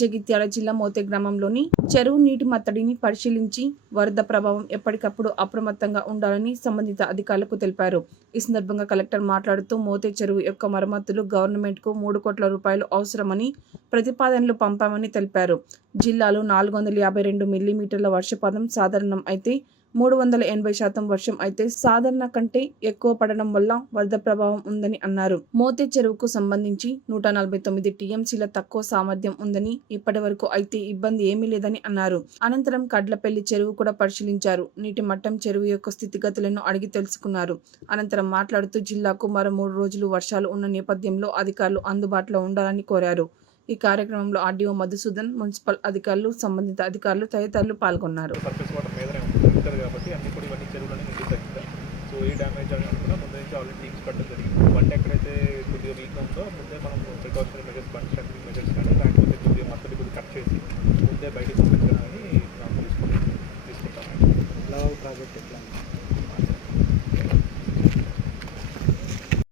జగిత్యాల జిల్లా మోతే గ్రామంలోని చెరువు నీటి మత్తడిని పరిశీలించి వరద ప్రభావం ఎప్పటికప్పుడు అప్రమత్తంగా ఉండాలని సంబంధిత అధికారులకు తెలిపారు. ఈ సందర్భంగా కలెక్టర్ మాట్లాడుతూ మోతే చెరువు యొక్క మరమ్మతులు గవర్నమెంట్కు మూడు కోట్ల రూపాయలు అవసరమని ప్రతిపాదనలు పంపామని తెలిపారు. జిల్లాలో నాలుగు వందల యాభై రెండు మిల్లీమీటర్ల వర్షపాతం సాధారణం అయితే మూడు వందల ఎనభై శాతం వర్షం అయితే సాధారణ కంటే ఎక్కువ పడడం వల్ల వరద ప్రభావం ఉందని అన్నారు. మోతే చెరువుకు సంబంధించి నూట నలభై తొమ్మిది టీఎంసీల తక్కువ సామర్థ్యం ఉందని ఇప్పటి వరకు అయితే ఇబ్బంది ఏమీ లేదని అన్నారు. అనంతరం కడ్లపల్లి చెరువు కూడా పరిశీలించారు. నీటి మట్టం చెరువు యొక్క స్థితిగతులను అడిగి తెలుసుకున్నారు. అనంతరం మాట్లాడుతూ జిల్లాకు మరో మూడు రోజులు వర్షాలు ఉన్న నేపథ్యంలో అధికారులు అందుబాటులో ఉండాలని కోరారు. ఈ కార్యక్రమంలో ఆర్డీఓ మధుసూదన్ మున్సిపల్ అధికారులు సంబంధిత అధికారులు తదితరులు పాల్గొన్నారు. సో డ్యామేజ్ అని అనుకున్నా ముందు నుంచి ఆల్రెడీ టీమ్స్ పెట్టడం జరిగింది. బండి ఎక్కడైతే కొద్దిగా వీక్ ఉందో ముందే మనం ప్రికాషనరీ మెజర్స్ బండి స్ట్రక్చరింగ్ మెజర్స్ కానీ లేకపోతే కొద్దిగా మత్తడి కొద్దిగా కట్ చేసి ముందే బయటకు పంపించడం కానీ మనం తీసుకుంటాం. తీసుకుంటాం ప్రాజెక్ట్ ఎట్లా?